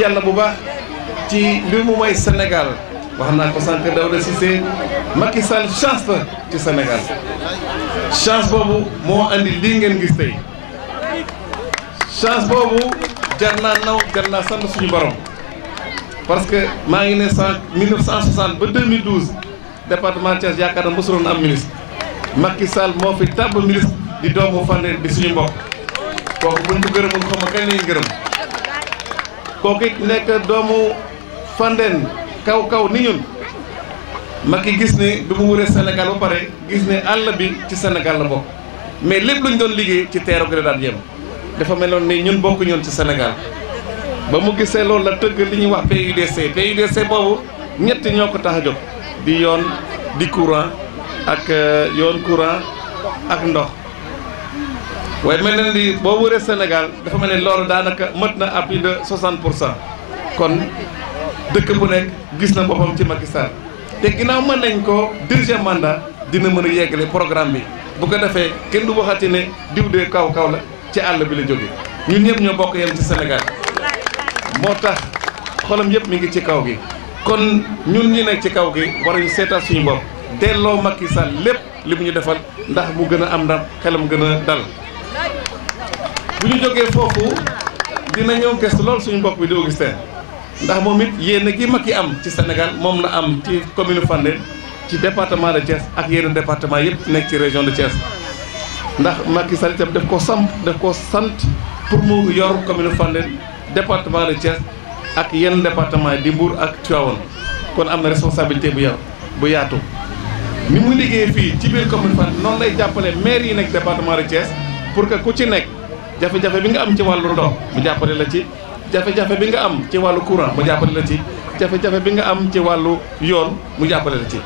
yàlla bu baax ci li mu may Sénégal wax naa ko sànq Daouda Cissé Macky Sall chance la ci Sénégal chance boobu moo andi lii ngeen gis tey chance boobu jar naa naw jar naa sant suñu borom parce que maa ngi ne 1960 ba 2012 département Thiès yaakaar na mosuloon am ministre Macky Sall moo fi tàbb ministre di doomu Fandène di suñu mbokk kooku buñ ko gërëmul xaw ma kañ lañu gërëm kooku it nekk doomu Fandène kaw ni ñun Macky gis ne bi mu wëree Sénégal ba pare gis ne àll bi ci Sénégal la bokk mais lépp luñ doon liggéey ci teeru gi daan yem dafa meloon ni ñun bokk ñoon ci Sénégal ba mu gisee loolu la tëgg li ñuy wax PUDC boobu ñett ñoo ko tax a jóg di yoon di courant ak yoon courant ak ndox waaye mel na ni boo wëree Sénégal dafa mel ne loolu daanaka mët na à plus de 60% kon dëkk bu nekk gis na boppam ci Macky Sall te ginnaaw mën nañ ko deuxième mandat dina mën a yeggale programme bi bu ko defee kenn du waxati ne diw de kaw la ci àll bi la jóge ñun ñëpp ñoo bokk yem ci Sénégal moo tax xolam yëpp mi ngi ci kaw gi kon ñun ñi nekk ci kaw gi war nañu seetaat suñu bopp delloo Macky Sall lépp li mu ñu defal ndax mu gën a am ndam xelam gën a dal bu ñu jógee foofu dina ñëw gëstu lool suñu mbokk bi di Augustin ndax moom it yéen gi Macky am ci Sénégal moom la am ci commune Fandène ci département de Thiès ak yeneen département yëpp nekk ci région de Thiès ndax Macky Sall itam daf ko sant pour mu yor commune Fandène département de Thiès ak yenn département di Mbour ak Tivaouane kon am na responsabilité bu yaatu ni mu liggéey fii ci biir commune Fandène noonu lay jàppale maire yi nekk département de Thiès pour que ku ci nekk jafe-jafe bi nga am ci wàllu ndox mu jàppale la ci jafe-jafe bi nga am ci wàllu courant mu jàppale la ci jafe-jafe bi nga am ci wàllu yoon mu jàppale la ci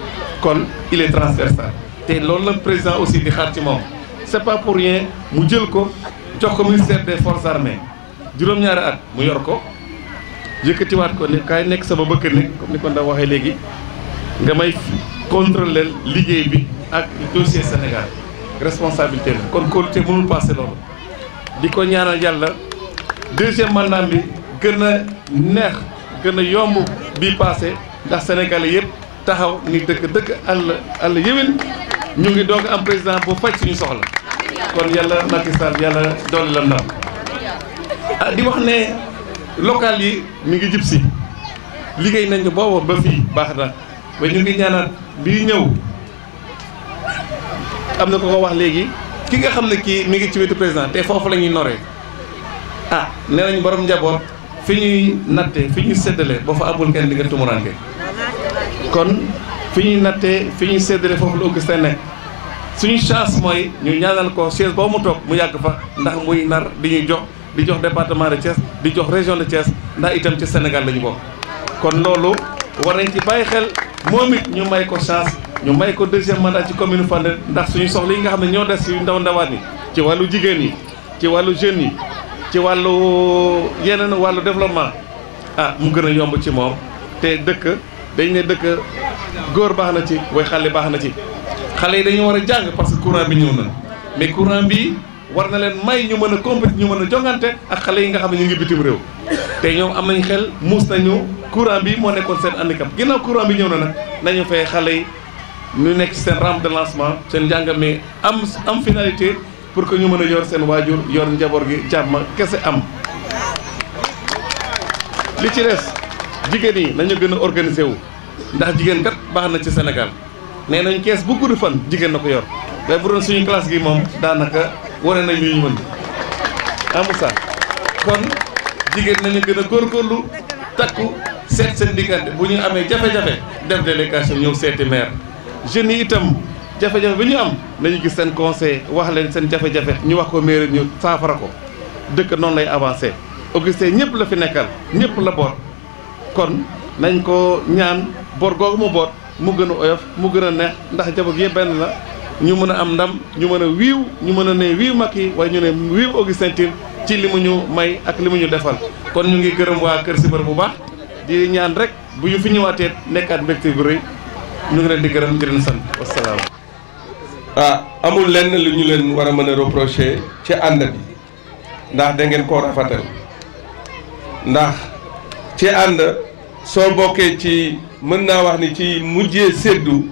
kon il est transversal te loolu la président aussi di xaar ci moom c'est pas pour rien mu jël ko jox ko ministère des forces armées juróom-ñaari at mu yor ko yëkkatiwaat ko ne kaay nekk sama bëkk nekk comme ni ko ndaw waxee léegi nga may contrôler liggéey bi ak dossier Sénégal responsabilité la kon kóolute mënul passé loolu di ko ñaanal yàlla deuxième mandat bi gën a neex gën a yomb bii passé ndax sénégalais yëpp taxaw ni dëkk àll yéwén ñu ngi doog am président bu faj suñu soxla kon yàlla Macky Sall yàlla dolli la ndam di wax ne local yi mi ngi jib si liggéey nañ ko boobu ba fii baax na ba ñu ngi ñaanaat bii ñëw am na ko ko wax léegi ki nga xam ne kii mi ngi ci wetu président te foofu la ñuy noree nee nañ borom njaboot fi ñuy natte fi ñuy séddale boo fa amul kenn di nga tumuranke kon fi ñuy nattee fi ñuy séddale foofu la Augustin nekk suñu chance mooy ñu ñaanal ko chaise boobu mu toog mu yàgg fa ndax muy nar di ñuy jox di jox département de Thiès di jox région de Thiès ndax itam ci Sénégal la ñu bokk kon loolu war nañ ci bàyyi xel moom it ñu may ko chance ñu may ko deuxième mandat ci commune Fandène ndax suñu soxla yi nga xam ne ñoo des yu ndawaan yi ci wàllu jigéen yi ci wàllu jeunes yi ci wàllu yeneen wàllu développement mu gën a yomb ci moom te dëkk dañ ne dëkk góor baax na ci way xale baax na ci xale yi dañu war a jàng parce que courant bi ñëw na mais courant bi war na leen may ñu mën a compétir ñu mën a jongante ak xale yi nga xam ne ñu ngi bitim réew te ñoom am nañ xel muus nañu courant bi moo nekkoon seen handicap ginnaaw courant bi ñëw na nag nañu fay xale yi ñu nekk ci seen rampe de lancement seen njàng mi am finalité pour que ñu mën a yor seen waajur yor njaboot gi jàmm kese am. li ci des jigéen yi nañu gën a organiser wu ndax jigéen kat baax na ci Sénégal nee nañ kees bu gudd fan jigéen na ko yor mais bu doon suñu classe gi moom daanaka wane nañ li ñu mën amusa kon jigéen nañu gën a góorgóorlu takku seet seen diggante bu ñu amee jafe-jafe def délégation ñëw seeti maire jeunes yi itam jafe-jafe bi ñu am nañu gis seen conseil wax leen seen jafe-jafe ñu wax ko maire ñu saafara ko dëkk noonu lay avancé Augustin ñëpp la fi nekkal ñëpp la boot kon nañ ko ñaan boot googu mu boot mu gën a oyof mu gën a neex ndax jaboot yëpp benn la ñu mën a am ndam ñu mën a wiiw ñu mën a ne wiiw Macky waaye ñu ne wiiw Augustin Tine ci li mu ñu may ak li mu ñu defal kon ñu ngi gërëm waa Kër Sibar bu baax di ñaan rek bu ñu fi ñëwaatee nekkaat mbégte bu rëy ñu ngi leen di gërëm di leen sant wasalaam. amul lenn lu ñu leen war a mën a reprocher ci ànd bi ndax da ngeen koo rafetal ndax ci ànd soo bokkee ci mën naa wax ni ci mujjee séddu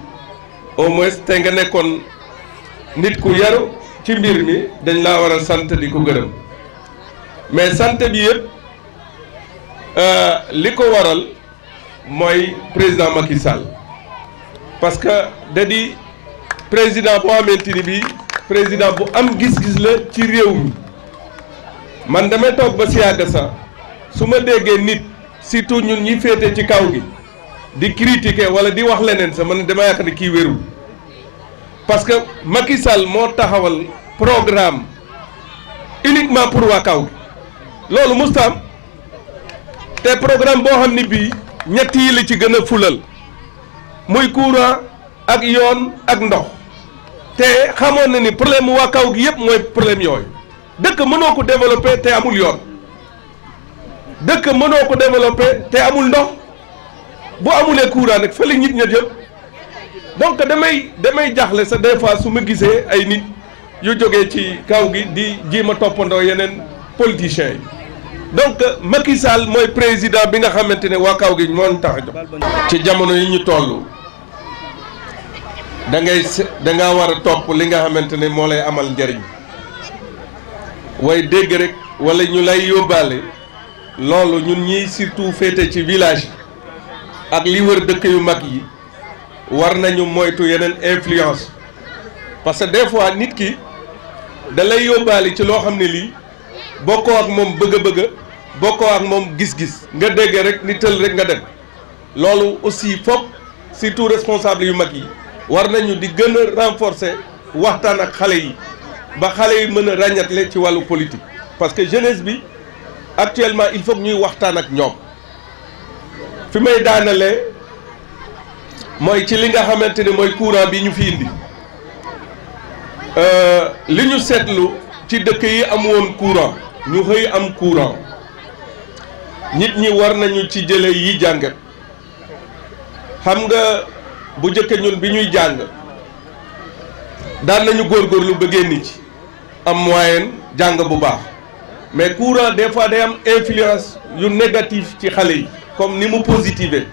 au moins te nga nekkoon nit ku yaru ci mbir mi dañ laa war a sant di ko gërëm mais sant bi yëpp li ko waral mooy président Macky Sall parce que da di président boo xamante ni bii président bu am gis-gis la ci réew mi man damay toog ba si yàgg sax su ma déggee nit surtout ñun ñi féete ci kaw gi di critiquer wala di wax leneen sax man dama yaakaar ne kii wérul parce que Macky Sall moo taxawal programme uniquement pour waa kaw gi loolu mustaam te programme boo xam ni bii ñett yi la ci gën a fulal muy courant ak yoon ak ndox te xamoon na ni problème waa kaw gi yëpp mooy problème yooyu dëkk mënoo ko développer te amul yoon dëkk mënoo ko développer te amul ndox bu amulee courant nag fa la nit ña jëm donc damay jaaxle sa des fois su ma gisee ay nit yu jógee ci kaw gi di jéem a toppandoo yeneen politiciens yi donc Macky Sall mooy président bi nga xamante ne waa kaw gi moo tax a jox ci jamono yi ñu toll da nga war a topp li nga xamante ne moo lay amal njariñ way dégg rek wala ñu lay yóbbaale loolu ñun ñi surtout féete ci village ak li wër dëkk yu mag yi war nañu moytu yeneen influence parce que des fois nit ki da lay yóbbaale ci loo xam ne lii bokkoo ak moom bëgg-bëgg bokkoo ak moom gis-gis nga dégg rek ni tël rek nga dem loolu aussi foog surtout responsable yu mag yi war nañu di gën a renforcer waxtaan ak xale yi ba xale yi mën a ràññatle ci wàllu politique parce que jeunesse bi actuellement il faut que ñuy waxtaan ak ñoom fi may daanalee mooy ci li nga xamante ne mooy courant bi ñu fi indi li ñu seetlu ci dëkk yi am woon courant ñu xëy am courant nit ñi war nañu ci jële yi jàngat xam nga bu njëkk ñun bi ñuy jàng daan nañu góorgóorlu ba génn ci am moyen jàng bu baax mais courant des fois day am influence yu négatif ci xale yi comme ni mu positive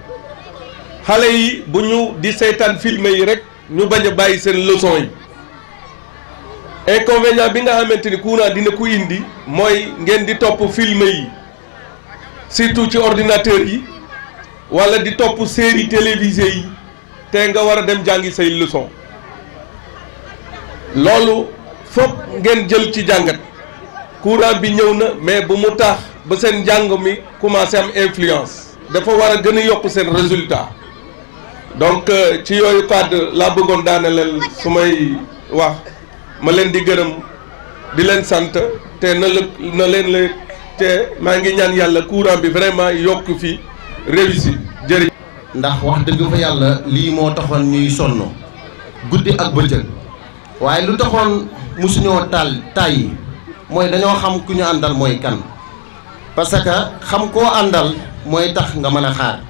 xale yi bu ñu di seetaan film yi rek ñu bañ a bàyyi seen leçon yi inconvénient bi nga xamante ni courant dina ko indi mooy ngeen di topp film yi surtout ci ordinateur yi wala di topp série télévisée yi te nga war a dem jàngi say leçon loolu foog ngeen jël ci jàngat courant bi ñëw na mais bu mu tax ba seen njàng mi commencé am influence dafa war a gën a yokk seen résultat donc ci yooyu cadre laa bëggoon daaneleel su may wax ma leen di gërëm di leen sant te na leen la te maa ngi ñaan yàlla courant bi vraiment yokk fi réussite jërëjëf. ndax wax dëgg fa yàlla lii moo taxoon ñuy sonn guddi ak bëccëg waaye lu taxoon musuñoo tàyyi mooy dañoo xam ku ñu àndal mooy kan parce que xam koo àndal mooy tax nga mën a xaar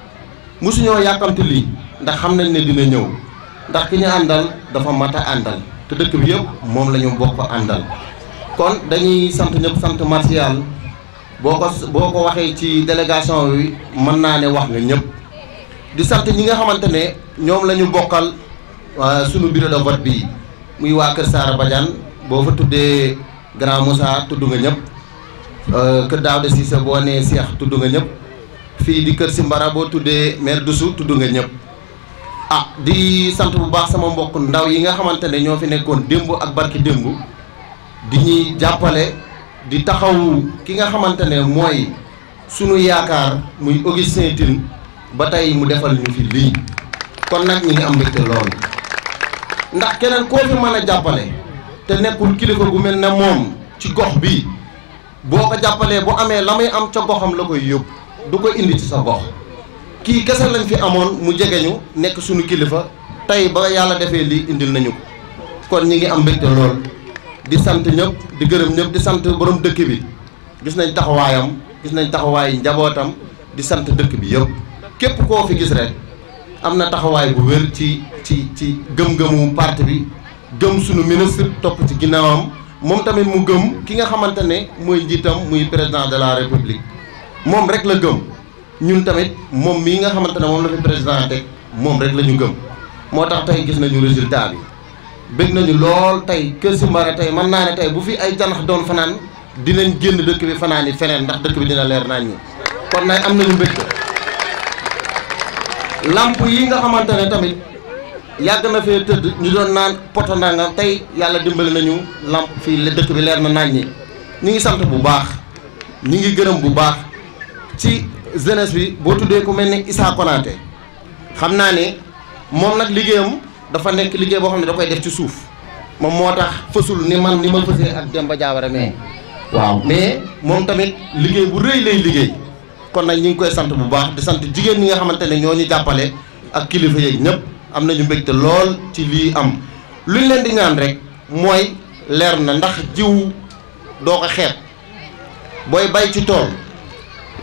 musuñoo yàkkamti lii ndax xam nañ ne dina ñëw ndax ki ñu àndal dafa mat a àndal te dëkk bi yëpp moom la ñu bokk àndal kon dañuy sant ñëpp sant martial boo ko waxee ci délégation bi mën naa ne wax nga ñëpp di sant ñi nga xamante ne ñoom la ñu bokkal sunu bureau de vote bi muy waa Kër Saara Badiane boo fa tuddee Grand Moussa tudd nga ñëpp Kër Daouda Cissé boo nee Cheikh tudd nga ñëpp fii di Kër Simbara boo tuddee maire Dusu tudd nga ñëpp di sant bu baax sama mbokk ndaw yi nga xamante ne ñoo fi nekkoon démb ak barki démb di ñuy jàppale di taxaw ki nga xamante ne mooy sunu yaakaar muy Augustin Tine ba tey mu defal ñu fi lii kon nag ñi ngi am mbégte loolu ndax keneen koo fi mën a jàppale te nekkul kilifa gu mel ne moom ci gox bi boo ko jàppalee bu amee la muy am ca goxam la koy yóbbu du ko indi ci sa gox kii kese lañ fi amoon mu jege ñu nekk sunu kilifa tey ba yàlla defee lii indil nañu ko kon ñi ngi am mbégte lool di sant ñëpp di gërëm ñëpp di sant borom dëkk bi gis nañ taxawaayam gis nañ taxawaayu njabootam di sant dëkk bi yëpp képp koo fi gis rek am na taxawaay bu wér ci gëm-gëmu parti bi gëm sunu ministre topp ci ginnaawam moom tamit mu gëm ki nga xamante ne mooy njiitam muy président de la république moom rek la gëm ñun tamit moom mii nga xamante ne moom la fi président teg moom rek la ñu gëm moo tax tey gis nañu résultat bi bëgg nañu lool tey Kër Simbara tey mën naa ne tey bu fi ay janax doon fanaan dinañ génn dëkk bi fanaan yi feneen ndax dëkk bi dina leer nañ ñi kon nag am nañu mbégte lamp yi nga xamante ne tamit yàgg na fee tëdd ñu doon naan poto nangam tey yàlla dimbali nañu lamp fii dëkk bi leer na nañ ñi ñu ngi sant bu baax ñu ngi gërëm bu baax ci jeunesse bi boo tuddee ku mel ni Issa Konaté xam naa ne moom nag liggéeyam dafa nekk liggéey boo xam ne da koy def ci suuf moom moo tax fësul ni man ni ma fësee ak Demba Diawara mais waaw mais moom tamit liggéey bu rëy lay liggéey kon nag ñu ngi koy sant bu baax di sant jigéen ñi nga xamante ne ñoo ñu jàppale ak kilifa yeeg ñëpp am nañu mbégte lool ci lii am luñ leen di ñaan rek mooy leer na ndax jiw doo ko xeeb booy bay ci tool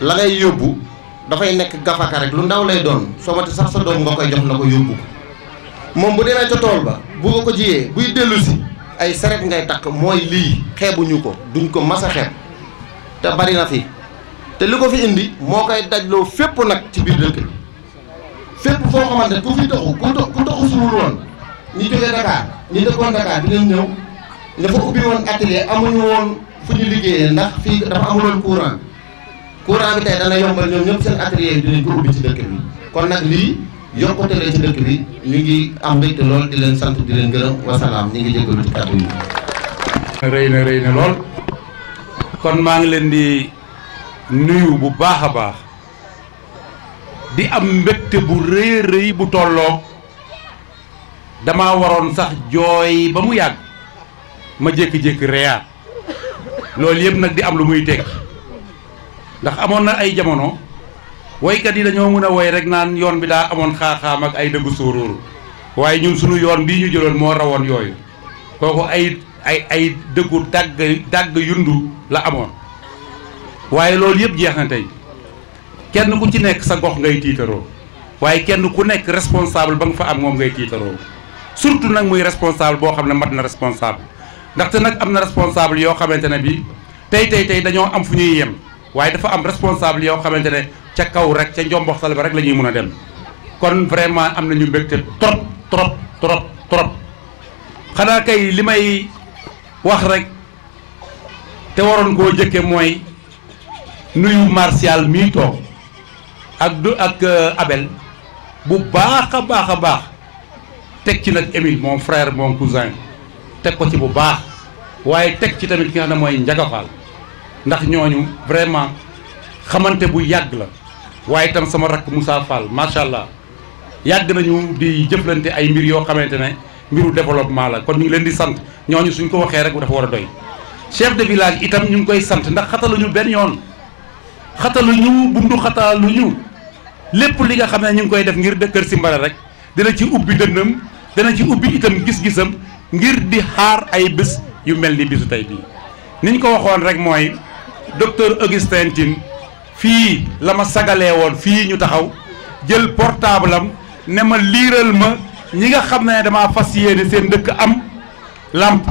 la ngay yóbbu dafay nekk gafaka rek lu ndaw lay doon soobati sax sa doom nga koy jox na ko yóbbu moom bu demee ca tool ba bu nga ko jiyee buy dellu si ay saret ngay takk mooy lii xeebuñu ko duñ ko mas a xeeb te bari na fi te li ko fi indi moo koy dajloo fépp nag ci biir dëkk bi fépp foo xamante ku fi doxu ku doxu suul woon ñi jógee Dakar ñi dëkkoon Dakar dinañ ñëw ña fa ubbi woon atelier amuñu woon fu ñu liggéeyee ndax fii dafa amuloon courant bi tey dana yombal ñoom ñëpp seen atelier yi dinañ ko ubbi ci dëkk bi kon nag lii yokkute la ci dëkk bi ñu ngi am mbégte lool di leen sant di leen gërëm wasalaam ñu ngi jégalu ci kàddu yi. rëy na lool kon maa ngi leen di nuyu bu baax a baax di am mbégte bu rëy bu tolloog dama waroon sax jooy ba mu yàgg ma jékki-jékki reyaat loolu yëpp nag di am lu muy teg ndax amoon na ay jamono woykat yi dañoo mën a woy rek naan yoon bi daa amoon xaaxaam ak ay dëggu sóoróoru waaye ñun suñu yoon bii ñu jëloon moo rawoon yooyu kooku ay dëggu dàgg yundu la amoon waaye loolu yëpp jeex na tey kenn ku ci nekk sa gox ngay tiitaroo waaye kenn ku nekk responsable ba nga fa am moom ngay tiitaroo surtout nag muy responsable boo xam ne mat na responsable ndaxte nag am na responsable yoo xamante ne bi tey dañoo am fu ñuy yem waaye dafa am responsable yoo xamante ne ca kaw rek ca njomboxtal ba rek la ñuy mën a dem kon vraiment am nañu mbégte trop xanaa kay li may wax rek te waroon koo jëkke mooy nuyu Martial mii toog ak Abel bu baax a baax teg ci nag Émile mon frère mon cousin teg ko ci bu baax waaye teg ci tamit ki nga xam ne mooy Ndiaga Fall ndax ñooñu vraiment xamante bu yàgg la waaye itam sama rakk Moussa Fall macha allah yàgg nañu di jëflante ay mbir yoo xamante ne mbiru développement la kon ñu ngi leen di sant ñooñu suñ ko waxee rek dafa war a doy. chef de village itam ñu ngi koy sant ndax xataluñu benn yoon xataluñu bundu xataluñu lépp li nga xam ne ñu ngi koy def ngir Kër Simbara rek dina ci ubbi dënnam dana ci ubbi itam gis-gisam ngir di xaar ay bés yu mel ni bisu tey bii. niñ ko waxoon rek mooy docteur Augustin Tine fii la ma sagalee woon fii ñu taxaw jël portable am ne ma liiral ma ñi nga xam ne damaa fas yéene seen dëkk am lamp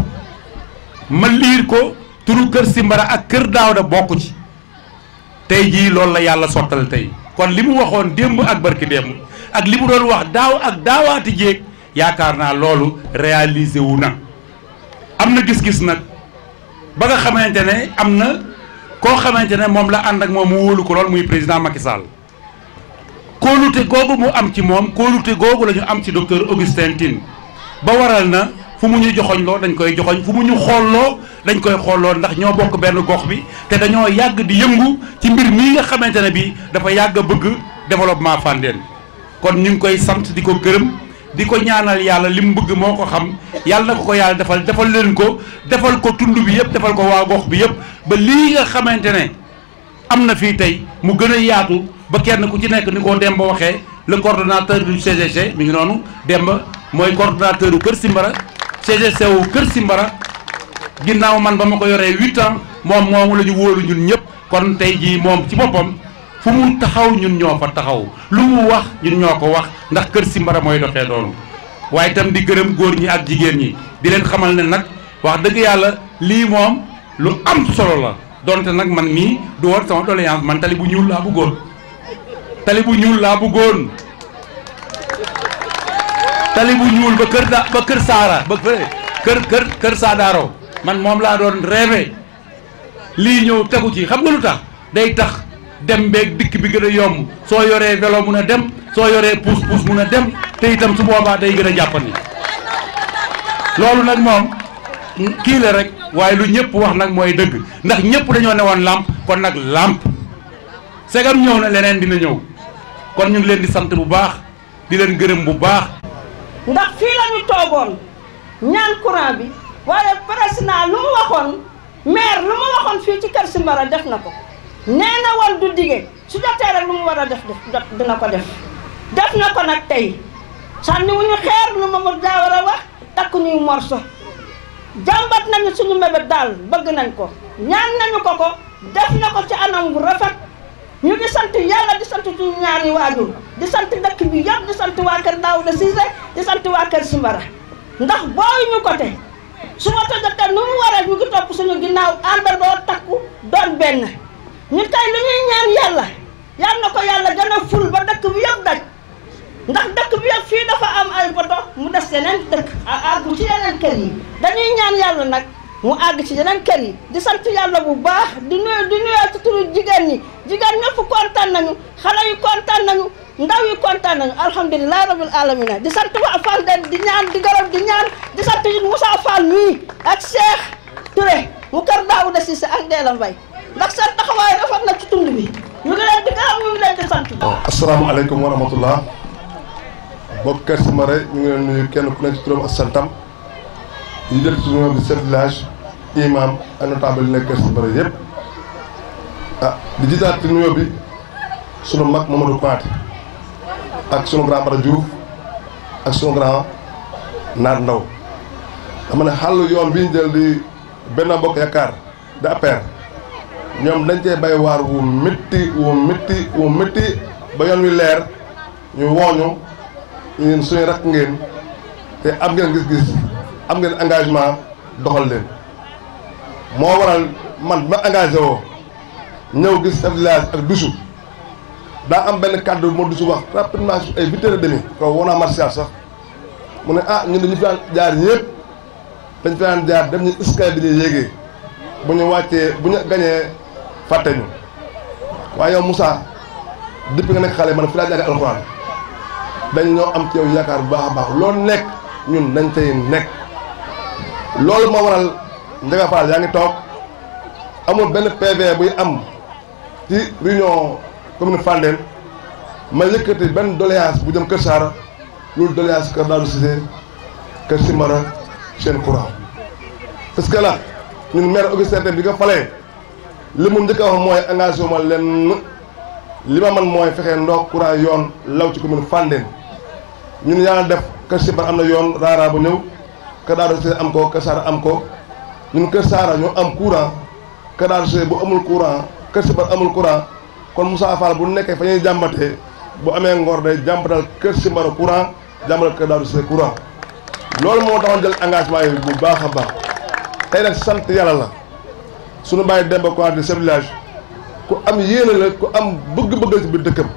ma liir ko turu Kër Simbara ak Kër Daawda bokk ci tey jii loolu la yàlla sottal tey kon li mu waxoon démb ak barki démb ak li mu doon wax daaw ak daawaati jéeg yaakaar naa loolu réalisé wu na am na gis-gis nag ba nga xamante ne am na koo xamante ne moom la ànd ak moom mu wóolu ko lool muy président Macky Sall kóolute googu mu am ci moom kóolute googu la ñu am ci docteur Augustin Tine ba waral na fu mu ñu joxoñ loo dañ koy joxoñ fu mu ñu xoolloo dañ koy xoolloo ndax ñoo bokk benn gox bi te dañoo yàgg di yëngu ci mbir mii nga xamante ne bi dafa yàgg a bëgg développement Fandène kon ñu ngi koy sant di ko gërëm di ko ñaanal yàlla li mu bëgg moo ko xam yàlla na ko yàlla defal leen ko defal ko tund bi yëpp defal ko waa gox bi yëpp ba lii nga xamante ne am na fii tey mu gën a yaatu ba kenn ku ci nekk ni ko Demba waxee le coordonnateur du CGC mi ngi noonu Demba mooy coordonnateur u Kër Simbara CGC wu Kër Simbara ginnaaw man ba ma ko yoree 8 ans moom moomu la ñu wóolu ñun ñëpp kon tey jii moom ci boppam fu mu taxaw ñun ñoo fa taxaw lu mu wax ñun ñoo ko wax ndax Kër Simbara mooy doxee doonu waaye itam di gërëm góor ñi ak jigéen ñi di leen xamal ne nag wax dëgg yàlla lii moom lu am solo la donte nag man mii du woon sama doléance man tali bu ñuul laa bëggoon tali bu ñuul laa bëggoon tali bu ñuul ba kër Saara ba kër Saadaaro man moom laa doon rêvé lii ñëw tegu ci xam nga lu tax day tax dem beeg dikk bi gën a yomb soo yoree vélo mun a dem soo yoree pousse-pousse mun a dem te itam su boobaa day gën a jàppandi loolu nag moom kii la rek waaye lu ñëpp wax nag mooy dëgg ndax ñëpp dañoo ne woon làmp kon nag làmp segam ñëw na leneen dina ñëw kon ñu ngi leen di sant bu baax di leen gërëm bu baax. ndax fii la ñu toogoon ñaan courant bi waaye président lu mu waxoon maire lu mu waxoon fii ci Kër Simbara def na ko nee na woon du dige su jotee rek lu mu war a def dina ko def na ko nag tey sànni wu ñu xeer lu Mamadou Diawara wax takk ñuy morso jàmbat nañu suñu mébét daal bëgg nañ ko ñaan nañu ko def na ko ci anam bu rafet ñu di sant yàlla di sant suñu ñaari waajur di sant dëkk bi yëpp di sant waa kër Daouda Cissé di sant waa kër Simbara ndax booy ñu ko te su ma tëjatee nu mu waree ñu ngi topp suñu ginnaaw àndandoo takku doon benn ñu tey lu ñuy ñaan yàlla na ko yàlla gën a ful ba dëkk bi yëpp daj ndax dëkk bi yëpp fii dafa am ay poto mu des yeneen dëkk àggu ci yeneen kër yi dañuy ñaan yàlla nag mu àgg ci yeneen kër yi di sant yàlla bu baax di nuyu ci turu jigéen ñi ñëpp kontaan nañu xale yi kontaan nañu ndaw yi kontaan nañu alhamdulilah rabbil alamina di sant waa Fandène di ñaan di gërëm di ñaan di sant Moussa Fall mii ak Cheikh Touré mu kër Daouda Cissé ak Ndéla Mbaye ndax seen taxawaay rafet na ci tund bi ñu ngi leen di gërëm ñu ngi leen di sant. asalaamaaleykum wa rahmatullah bokk Kër Simbara ñu ngi leen nuyu kenn ku nekk ci turam ak santam yi jël ci numéro bi chef de village imam ak notable yi nekk Kër Simbara yëpp di jiitaat ci nuyoo bi sunu mag Mamadou Konate ak sunu grand Bara Diouf ak sunu grand Naar Ndaw dama ne xàll yoon bi ñu jël di Benno Bokk Yaakaar di APR ñoom dañ cee bay waar wu métti ba yoon wi leer ñu wooñu ñun suñu rakk ngeen te am ngeen gis-gis am ngeen engagement doxal leen moo waral man ma engagé woo ñëw gis chef de village ak dusu daa am benn kàddu moo dusu wax rapidement ay 8h30 ko woonaa martial sax mu ne ñun dañu fi daan jaar ñëpp dañ fi daan jaar dem ñu escalier bi ñuy yéegee bu ñu wàccee bu ñu gañee fàtte ñu waaye yow Moussa depuis nga nekk xale man fi laa jàngee alxuraan dañ ñoo am ci yow yaakaar bu baax a baax loolu nekk ñun dañ tey nekk loolu moo waral Ndiaga Fall yaa ngi toog amul benn PV buy am ci réunion commune Fandène ma yëkkati benn doléance bu jëm Kër Saara loolu doléance Kër Daouda Cissé Kër Simbara seen courant parce que là ñun maire Augustin bi nga falee li mu njëkk a wax mooy engagé ma leen li ma man mooy fexe ndox courant yoon law ci commune Fandène ñun yàlla def Kër Simbara am na yoon raara bu ñëw Kër Daouda Cissé am ko Kër Saara am ko ñun Kër Saara ñoo am courant Kër Daouda Cissé bu amul courant Kër Simbara amul courant kon Moussa Fall bu nekkee fa ñuy jàmbatee bu amee ngor day jàmbatal Kër Simbara courant jàmbatal Kër Daouda Cissé courant loolu moo taxoon jël engagement yi bu baax a baax tey nag sant yàlla la suñu bàyyi Demba Konate chef de village ku am yéene la ku am bëgg-bëgg ci biir dëkkam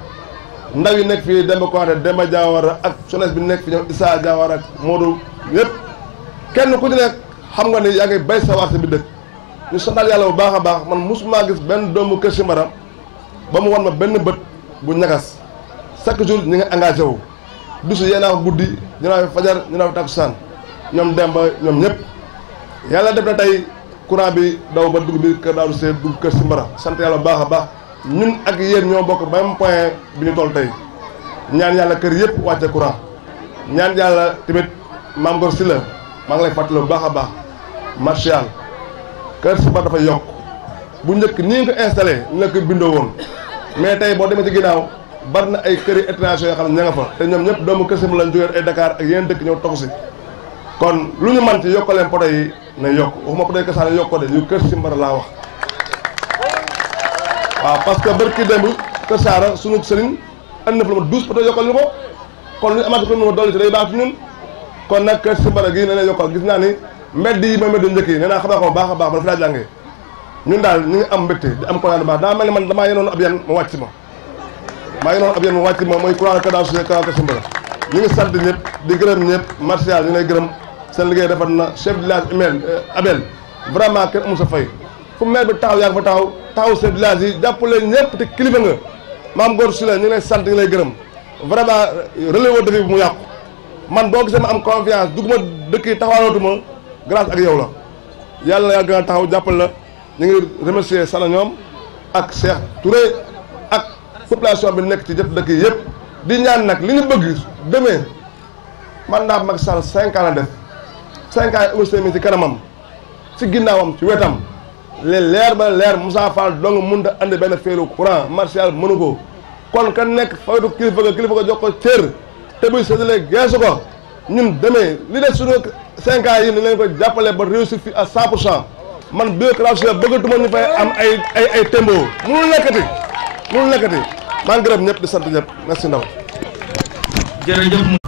ndaw yi nekk fii Demba Konate Demba Diawara ak jeunesse bi nekk fi ñoom Issa Diawara ak Modou yëpp kenn ku ci nekk xam nga ni yaa ngi bay sa waar ci biir dëkk ñu santal yàlla bu baax a baax man mosuma gis benn doomu Kër Simbara ba mu wan ma benn bët bu ñagas chaque jour ñi nga engagé wu dusu yéenaa ko guddi ñu naa fi fajar ñu naa fi takkusaan ñoom Demba ñoom ñëpp yàlla def na tey courant bi daw ba dugg biir Kër Daouda Cissé dugg Kër Simbara sant yàlla bu baax a baax ñun ak yéen ñoo bokk même point bi ñu toll tey ñaan yàlla kër yëpp wàcce courant ñaan yàlla tamit Mame Gor Sylla maa ngi lay fàttali bu baax a baax martial Kër Simbara dafa yokk bu njëkk nii nga ko installé ñu la ko bindoo woon mais tey boo demee ci ginnaaw bari na ay kër yi étranger yoo xam ne ña nga fa te ñoom ñëpp doomu Kër Simbara lañ jógee ay Dakar ak yeneen dëkk ñëw toxu si kon lu ñu man ci yokk leen poto yi na yokk waxuma poto yi Kër Saara yokk ko de yu Kër Simbara laa wax waaw parce que barki démb Kër Saara suñu sëriñ andi na fa lu ma 12 poto yokkal ñu ko kon lu ñu amaat ko nu ma dolli ci day baax ci ñun kon nag Kër Simbara gii ne leen yokkal gis naa ni mbedd yi mooy mbedd njëkk yi nee naa xam naa ko bu baax a baax man fi laa jàngee ñun daal ñu ngi am mbégte di am kontaan bu baax daa mel ni man damaa yenoon ab yan ma wàcc ma maa ngi noonu ab yéen mu wàcc moom mooy courant cadence Kër Simbala ñu ngi sant ñëpp di gërëm ñëpp Martial ñu lay gërëm seen liggéey rafet na chef de village Abel vraiment kenn amul sa fay fu maire bi taxaw yaa ngi fa taxaw chef de village yi jàppale ñëpp te kilifa nga maam Góor si la ñu ngi lay sant ñu ngi lay gërëm vraiment relève défi bi mu yàqu man boo gisee ma am confiance duguma dëkk yi taxawaalootuma grâce ak yow la yàlla na yaa gën a taxaw jàppal la ñu ngi remercier Sana ñoom ak Cheikh Touré ak population bi nekk ci jëpp dëkk yi yëpp di ñaan nag li ñu bëgg demee mandat Macky Sall 5 ans la def 5 ans yi Augustin mi ci kanamam ci ginnaawam ci wetam leer ba leer Moussa Fall dong mënut a andi benn feelu courant Martial mënu ko kon ka nekk faytu kilifa ga jox ko cër te buy séddale geesu ko ñun demee li des suñu 5 ans yi ni leen ko jàppale ba réussir fi à 100% man bureaucratie la bëggatuma ñu fay am ay tembo mënul nekkati maa ngi gërëm ñëpp di sant ñëpp merci ndaw jërëjëf